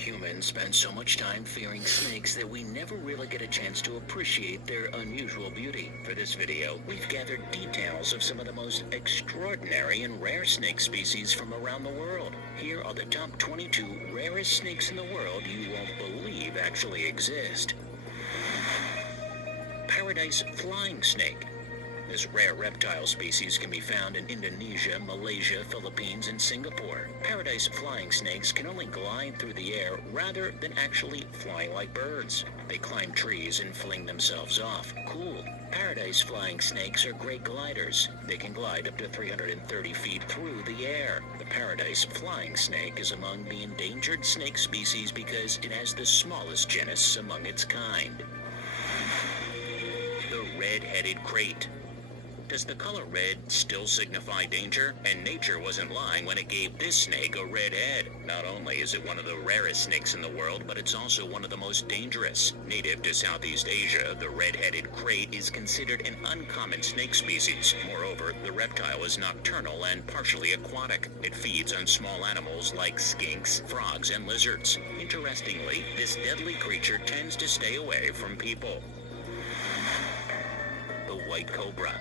Humans spend so much time fearing snakes that we never really get a chance to appreciate their unusual beauty. For this video, we've gathered details of some of the most extraordinary and rare snake species from around the world. Here are the top 22 rarest snakes in the world you won't believe actually exist. Paradise flying snake. This rare reptile species can be found in Indonesia, Malaysia, Philippines, and Singapore. Paradise flying snakes can only glide through the air rather than actually fly like birds. They climb trees and fling themselves off. Cool. Paradise flying snakes are great gliders. They can glide up to 330 feet through the air. The paradise flying snake is among the endangered snake species because it has the smallest genus among its kind. The red-headed krait. Does the color red still signify danger? And nature wasn't lying when it gave this snake a red head. Not only is it one of the rarest snakes in the world, but it's also one of the most dangerous. Native to Southeast Asia, the red-headed krait is considered an uncommon snake species. Moreover, the reptile is nocturnal and partially aquatic. It feeds on small animals like skinks, frogs, and lizards. Interestingly, this deadly creature tends to stay away from people. The white cobra.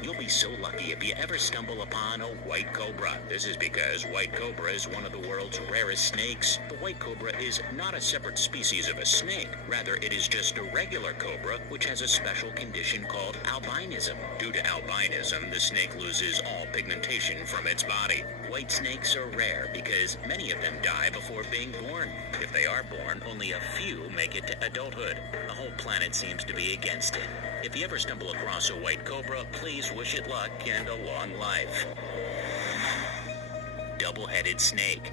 You'll be so lucky if you ever stumble upon a white cobra. This is because white cobra is one of the world's rarest snakes. The white cobra is not a separate species of a snake. Rather, it is just a regular cobra, which has a special condition called albinism. Due to albinism, the snake loses all pigmentation from its body. White snakes are rare because many of them die before being born. If they are born, only a few make it to adulthood. The whole planet seems to be against it. If you ever stumble across a white cobra, please wish it luck and a long life. Double-headed snake.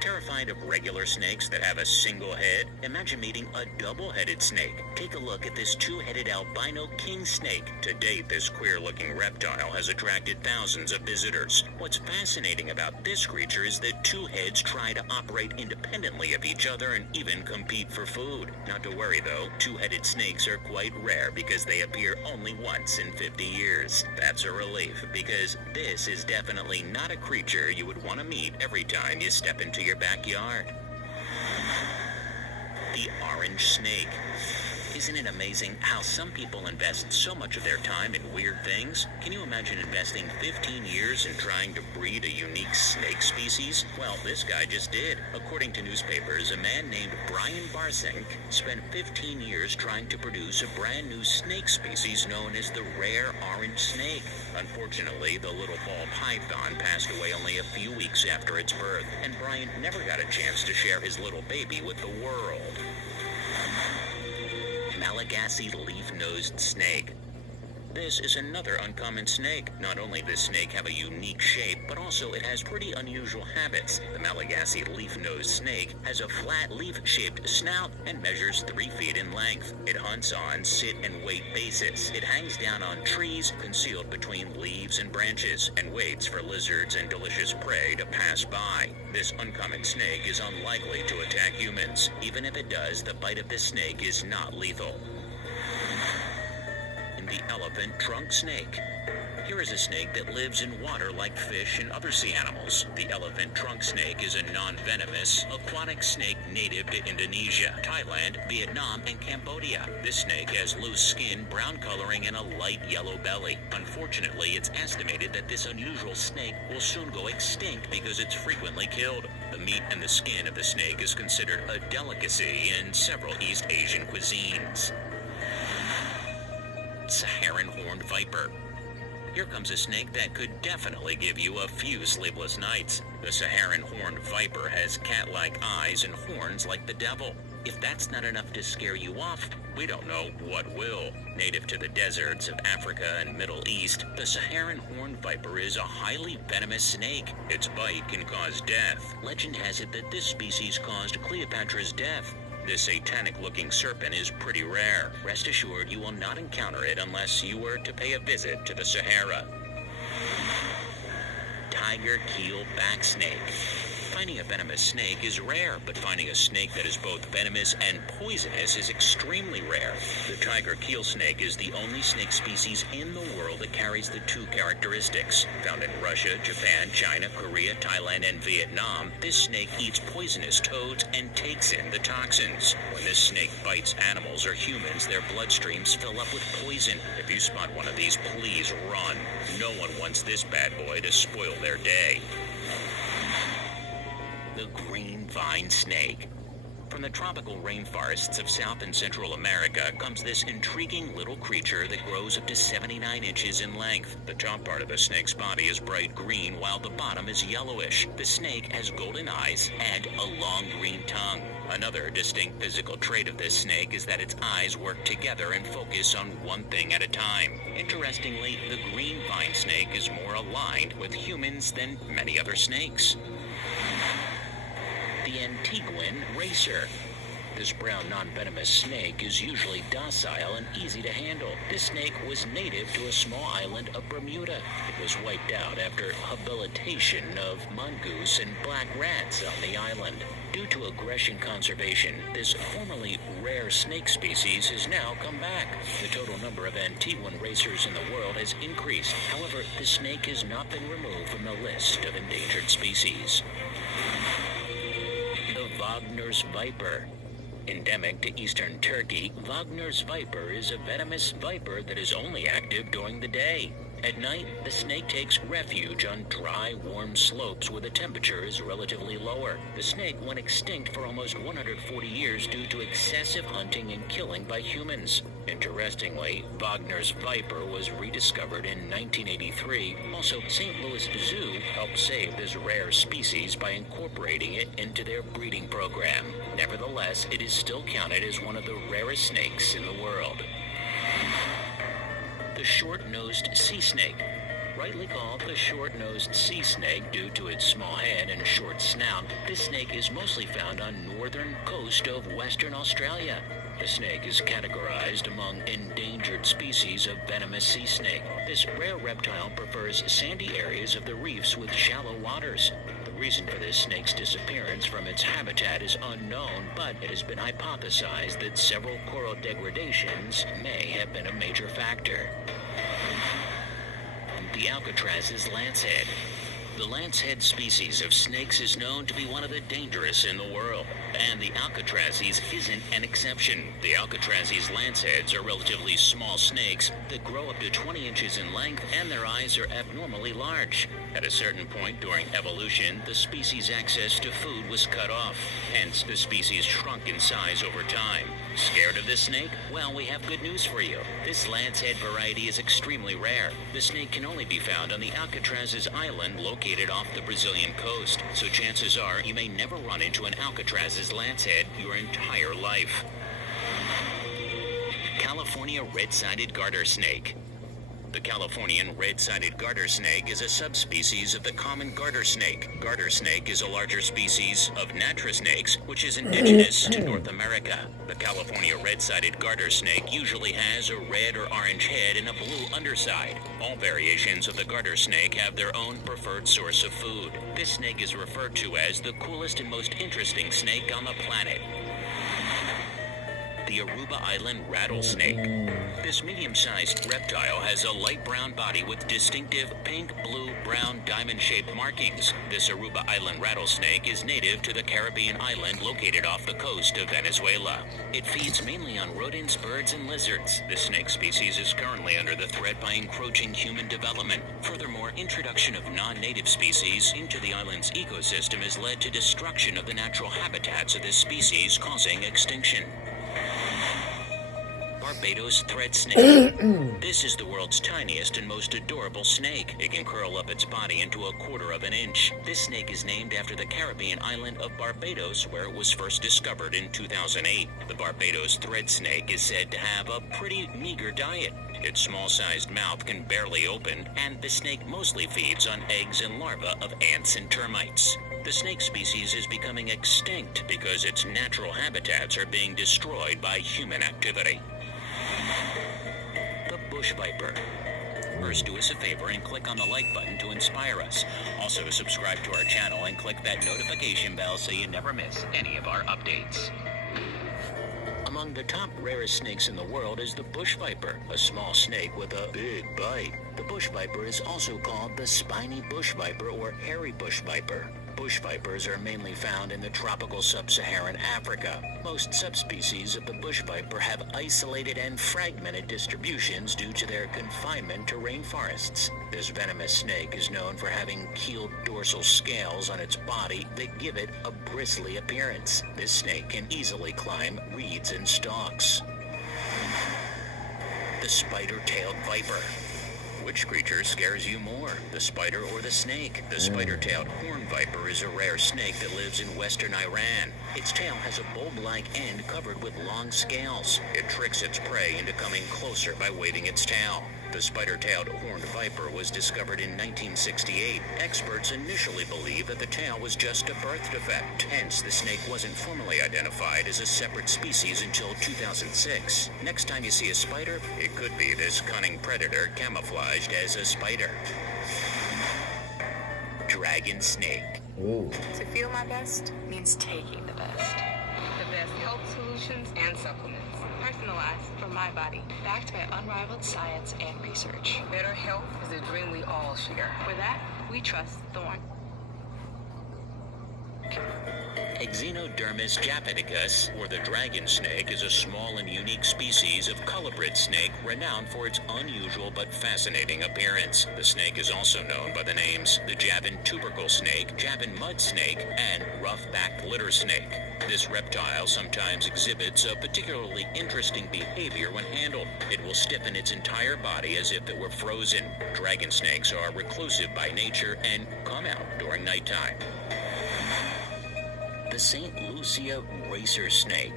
Terrified of regular snakes that have a single head? Imagine meeting a double-headed snake. Take a look at this two-headed albino king snake. To date, this queer-looking reptile has attracted thousands of visitors. What's fascinating about this creature is that two heads try to operate independently of each other and even compete for food. Not to worry though, two-headed snakes are quite rare because they appear only once in 50 years. That's a relief because this is definitely not a creature you would want to meet every time you step into your backyard. The orange snake. Isn't it amazing how some people invest so much of their time in weird things? Can you imagine investing 15 years in trying to breed a unique snake species? Well, this guy just did. According to newspapers, a man named Brian Barsenk spent 15 years trying to produce a brand new snake species known as the rare orange snake. Unfortunately, the little ball python passed away only a few weeks after its birth, and Brian never got a chance to share his little baby with the world. Malagasy leaf-nosed snake. This is another uncommon snake. Not only does snake have a unique shape, but also it has pretty unusual habits. The Malagasy leaf-nosed snake has a flat leaf-shaped snout and measures 3 feet in length. It hunts on sit and wait basis. It hangs down on trees, concealed between leaves and branches, and waits for lizards and delicious prey to pass by. This uncommon snake is unlikely to attack humans. Even if it does, the bite of this snake is not lethal. The elephant trunk snake. Here is a snake that lives in water like fish and other sea animals. The elephant trunk snake is a non-venomous, aquatic snake native to Indonesia, Thailand, Vietnam, and Cambodia. This snake has loose skin, brown coloring, and a light yellow belly. Unfortunately, it's estimated that this unusual snake will soon go extinct because it's frequently killed. The meat and the skin of the snake is considered a delicacy in several East Asian cuisines. Saharan horned viper. Here comes a snake that could definitely give you a few sleepless nights. The Saharan horned viper has cat-like eyes and horns like the devil. If that's not enough to scare you off, we don't know what will. Native to the deserts of Africa and Middle East, the Saharan horned viper is a highly venomous snake. Its bite can cause death. Legend has it that this species caused Cleopatra's death. This satanic-looking serpent is pretty rare. Rest assured you will not encounter it unless you were to pay a visit to the Sahara. Tiger keel back snake. Finding a venomous snake is rare, but finding a snake that is both venomous and poisonous is extremely rare. The tiger keel snake is the only snake species in the world that carries the two characteristics. Found in Russia, Japan, China, Korea, Thailand, and Vietnam, this snake eats poisonous toads and takes in the toxins. When this snake bites animals or humans, their bloodstreams fill up with poison. If you spot one of these, please run. No one wants this bad boy to spoil their day. The green vine snake. From the tropical rainforests of South and Central America comes this intriguing little creature that grows up to 79 inches in length. The top part of the snake's body is bright green, while the bottom is yellowish. The snake has golden eyes and a long green tongue. Another distinct physical trait of this snake is that its eyes work together and focus on one thing at a time. Interestingly, the green vine snake is more aligned with humans than many other snakes. The Antiguan racer. This brown non-venomous snake is usually docile and easy to handle. This snake was native to a small island of Bermuda. It was wiped out after habilitation of mongoose and black rats on the island. Due to aggression conservation, this formerly rare snake species has now come back. The total number of Antiguan racers in the world has increased. However, the snake has not been removed from the list of endangered species. The Wagner's viper. Endemic to eastern Turkey, Wagner's viper is a venomous viper that is only active during the day. At night, the snake takes refuge on dry, warm slopes where the temperature is relatively lower. The snake went extinct for almost 140 years due to excessive hunting and killing by humans. Interestingly, Wagner's viper was rediscovered in 1983. Also, St. Louis Zoo helped save this rare species by incorporating it into their breeding program. Nevertheless, it is still counted as one of the rarest snakes in the world. The short-nosed sea snake. Rightly called the short-nosed sea snake due to its small head and short snout, this snake is mostly found on northern coast of Western Australia. The snake is categorized among endangered species of venomous sea snake. This rare reptile prefers sandy areas of the reefs with shallow waters. The reason for this snake's disappearance from its habitat is unknown, but it has been hypothesized that several coral degradations may have been a major factor. The Alcatraz's lancehead. The lancehead species of snakes is known to be one of the dangerous in the world, and the Alcatrazes isn't an exception. The Alcatrazes lanceheads are relatively small snakes that grow up to 20 inches in length, and their eyes are abnormally large. At a certain point during evolution, the species' access to food was cut off, hence the species shrunk in size over time. Scared of this snake? Well, we have good news for you. This lancehead variety is extremely rare. The snake can only be found on the Alcatrazes Island located off the Brazilian coast, so chances are you may never run into an Alcatrazes lancehead your entire life. California red-sided garter snake. The Californian red-sided garter snake is a subspecies of the common garter snake. Garter snake is a larger species of natra snakes, which is indigenous to North America. The California red-sided garter snake usually has a red or orange head and a blue underside. All variations of the garter snake have their own preferred source of food. This snake is referred to as the coolest and most interesting snake on the planet. The Aruba Island rattlesnake. This medium-sized reptile has a light brown body with distinctive pink, blue, brown, diamond-shaped markings. This Aruba Island rattlesnake is native to the Caribbean island located off the coast of Venezuela. It feeds mainly on rodents, birds, and lizards. This snake species is currently under the threat by encroaching human development. Furthermore, introduction of non-native species into the island's ecosystem has led to destruction of the natural habitats of this species, causing extinction. Barbados thread snake. This is the world's tiniest and most adorable snake. It can curl up its body into a quarter of an inch. This snake is named after the Caribbean island of Barbados, where it was first discovered in 2008. The Barbados thread snake is said to have a pretty meager diet. Its small-sized mouth can barely open, and the snake mostly feeds on eggs and larvae of ants and termites. The snake species is becoming extinct because its natural habitats are being destroyed by human activity. The bush viper. First, do us a favor and click on the like button to inspire us. Also, subscribe to our channel and click that notification bell so you never miss any of our updates. Among the top rarest snakes in the world is the bush viper, a small snake with a big bite. The bush viper is also called the spiny bush viper or hairy bush viper. Bush vipers are mainly found in the tropical sub-Saharan Africa. Most subspecies of the bush viper have isolated and fragmented distributions due to their confinement to rainforests. This venomous snake is known for having keeled dorsal scales on its body that give it a bristly appearance. This snake can easily climb reeds and stalks. The spider-tailed viper. Which creature scares you more, the spider or the snake? The spider-tailed horn viper is a rare snake that lives in western Iran. Its tail has a bulb-like end covered with long scales. It tricks its prey into coming closer by waving its tail. The spider-tailed horned viper was discovered in 1968. Experts initially believed that the tail was just a birth defect. Hence, the snake wasn't formally identified as a separate species until 2006. Next time you see a spider, it could be this cunning predator camouflaged as a spider. Dragon snake. Ooh. To feel my best means taking the best. The best health solutions and supplements. Personalized for my body. Backed by unrivaled science and research. Better health is a dream we all share. For that, we trust Thorn. Xenodermis japonicus, or the dragon snake, is a small and unique species of colubrid snake renowned for its unusual but fascinating appearance. The snake is also known by the names the Javan tubercle snake, Javan mud snake, and rough-backed litter snake. This reptile sometimes exhibits a particularly interesting behavior when handled. It will stiffen its entire body as if it were frozen. Dragon snakes are reclusive by nature and come out during nighttime. The St. Lucia racer snake.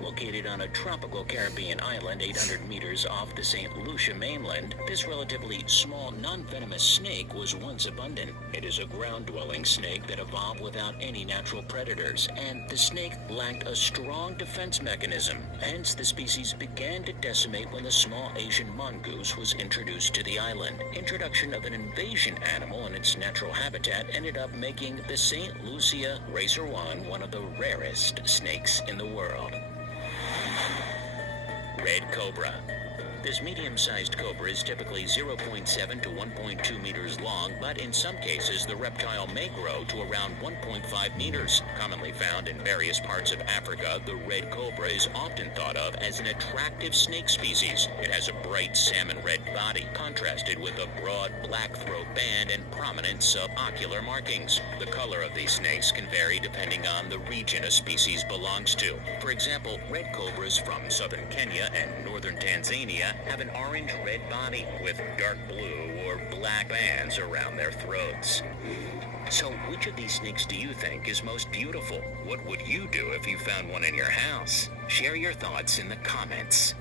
Located on a tropical Caribbean island 800 meters off the St. Lucia mainland, this relatively small, non-venomous snake was once abundant. It is a ground-dwelling snake that evolved without any natural predators, and the snake lacked a strong defense mechanism. Hence, the species began to decimate when the small Asian mongoose was introduced to the island. Introduction of an invasion animal in its natural habitat ended up making the St. Lucia racer one of the rarest snakes in the world. Red cobra. This medium-sized cobra is typically 0.7 to 1.2 meters long, but in some cases the reptile may grow to around 1.5 meters. Commonly found in various parts of Africa, the red cobra is often thought of as an attractive snake species. It has a bright salmon-red body, contrasted with a broad black throat band and prominent subocular markings. The color of these snakes can vary depending on the region a species belongs to. For example, red cobras from southern Kenya and northern Tanzania have an orange-red body with dark blue or black bands around their throats. So which of these snakes do you think is most beautiful? What would you do if you found one in your house? Share your thoughts in the comments.